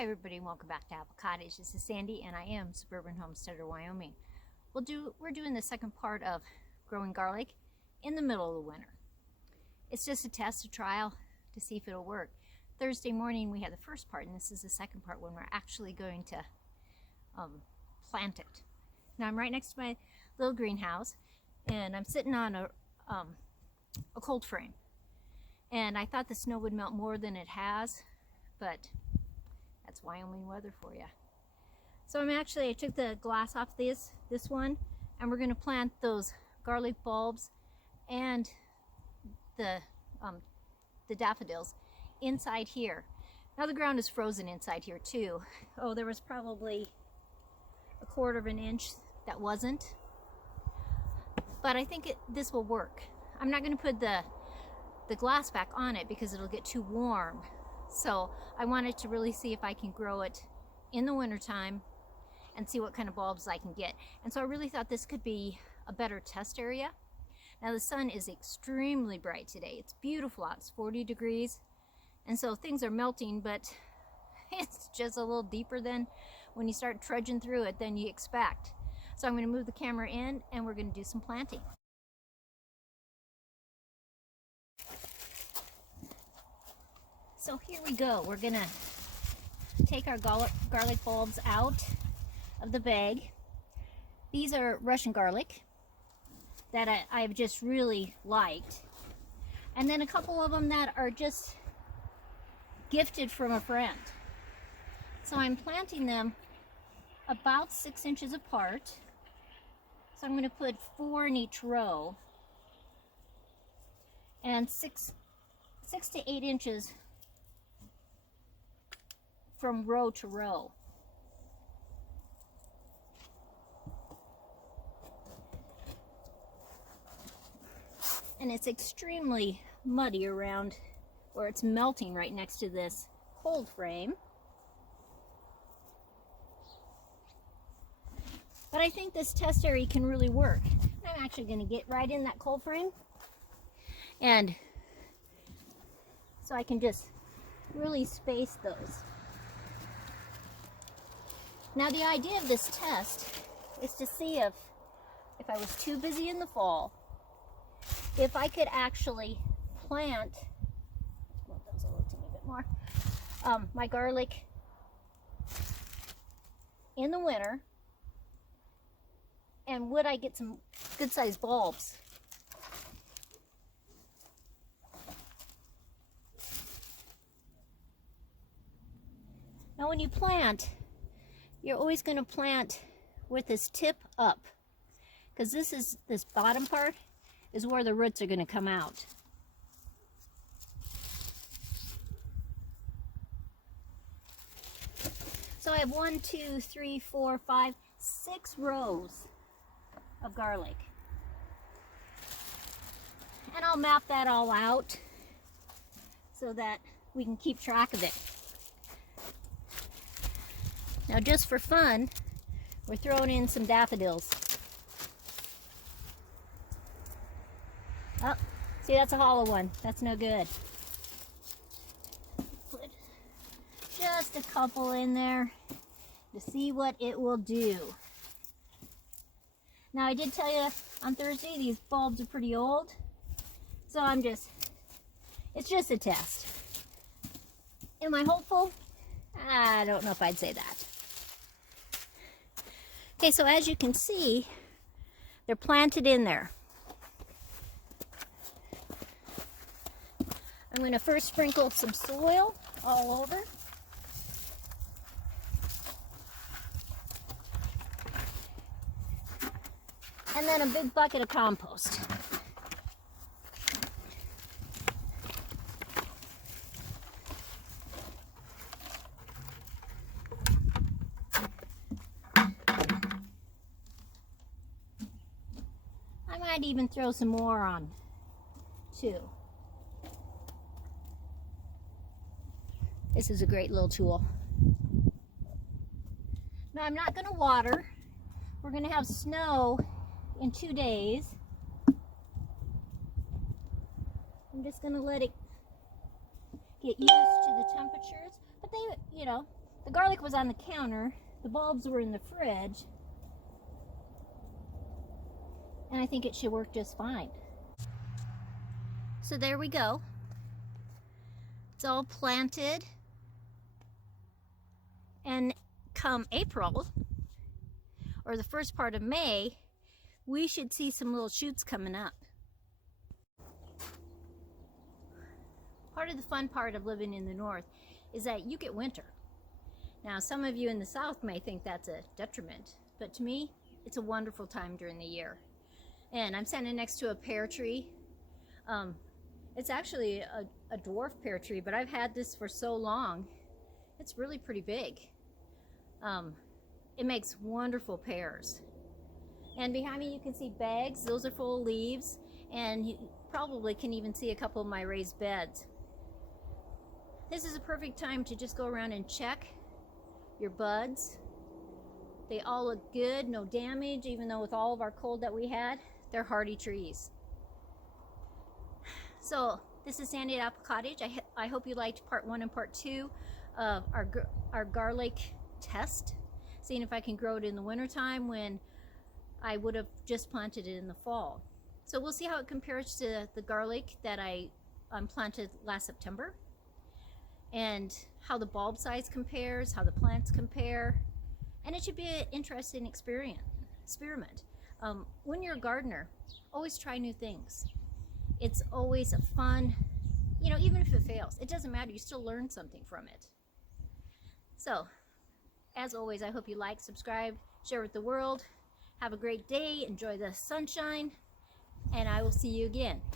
Hi everybody, and welcome back to Apple Cottage. This is Sandy and I am Suburban Homesteader, Wyoming. We're doing the second part of growing garlic in the middle of the winter. It's just a test, a trial to see if it'll work. Thursday morning we had the first part, and this is the second part when we're actually going to plant it. Now I'm right next to my little greenhouse and I'm sitting on a cold frame. And I thought the snow would melt more than it has, but that's Wyoming weather for you. So I took the glass off this one, and we're going to plant those garlic bulbs and the daffodils inside here. Now the ground is frozen inside here too. Oh, there was probably a 1/4 of an inch that wasn't. But I think this will work. I'm not going to put the glass back on it because it'll get too warm. So I wanted to really see if I can grow it in the wintertime and see what kind of bulbs I can get. And so I really thought this could be a better test area. Now the sun is extremely bright today. It's beautiful out. It's 40 degrees. And so things are melting, but it's just a little deeper than when you start trudging through it than you expect. So I'm going to move the camera in and we're going to do some planting. So here we go. We're gonna take our garlic bulbs out of the bag. These are Russian garlic that I've just really liked. And then a couple of them that are just gifted from a friend. So I'm planting them about 6 inches apart. So I'm gonna put 4 in each row. And 6 to 8 inches from row to row. And it's extremely muddy around where it's melting right next to this cold frame. But I think this test area can really work. I'm actually going to get right in that cold frame, and so I can just really space those. Now the idea of this test is to see if I was too busy in the fall, if I could actually plant, let's move those a little teeny bit more, my garlic in the winter, and would I get some good sized bulbs. Now when you plant, you're always going to plant with this tip up, because this bottom part is where the roots are going to come out. So I have 1, 2, 3, 4, 5, 6 rows of garlic. And I'll map that all out so that we can keep track of it. Now just for fun, we're throwing in some daffodils. Oh, see, that's a hollow one. That's no good. Put just a couple in there to see what it will do. Now I did tell you on Thursday these bulbs are pretty old, so it's just a test. Am I hopeful? I don't know if I'd say that. Okay, so as you can see, they're planted in there. I'm going to first sprinkle some soil all over. And then a big bucket of compost. I might even throw some more on too. This is a great little tool. Now I'm not going to water. We're going to have snow in 2 days. I'm just going to let it get used to the temperatures. But they, The garlic was on the counter, the bulbs were in the fridge, and I think it should work just fine. So there we go. It's all planted, and come April, or the first part of May, we should see some little shoots coming up. Part of the fun part of living in the north is that you get winter. Now, some of you in the south may think that's a detriment, but to me, it's a wonderful time during the year. And I'm standing next to a pear tree. It's actually a dwarf pear tree, but I've had this for so long. It's really pretty big. It makes wonderful pears. And behind me you can see bags. Those are full of leaves, and you probably can even see a couple of my raised beds. This is a perfect time to just go around and check your buds. They all look good, no damage, even though with all of our cold that we had, they're hardy trees. So this is Sandy at Apple Cottage. I hope you liked part 1 and part 2 of our garlic test, seeing if I can grow it in the wintertime when I would have just planted it in the fall. So we'll see how it compares to the garlic that I planted last September, and how the bulb size compares, how the plants compare, and it should be an interesting experiment. When you're a gardener, always try new things. It's always a fun, even if it fails, it doesn't matter, you still learn something from it. So, as always, I hope you like, subscribe, share with the world. Have a great day, enjoy the sunshine, and I will see you again.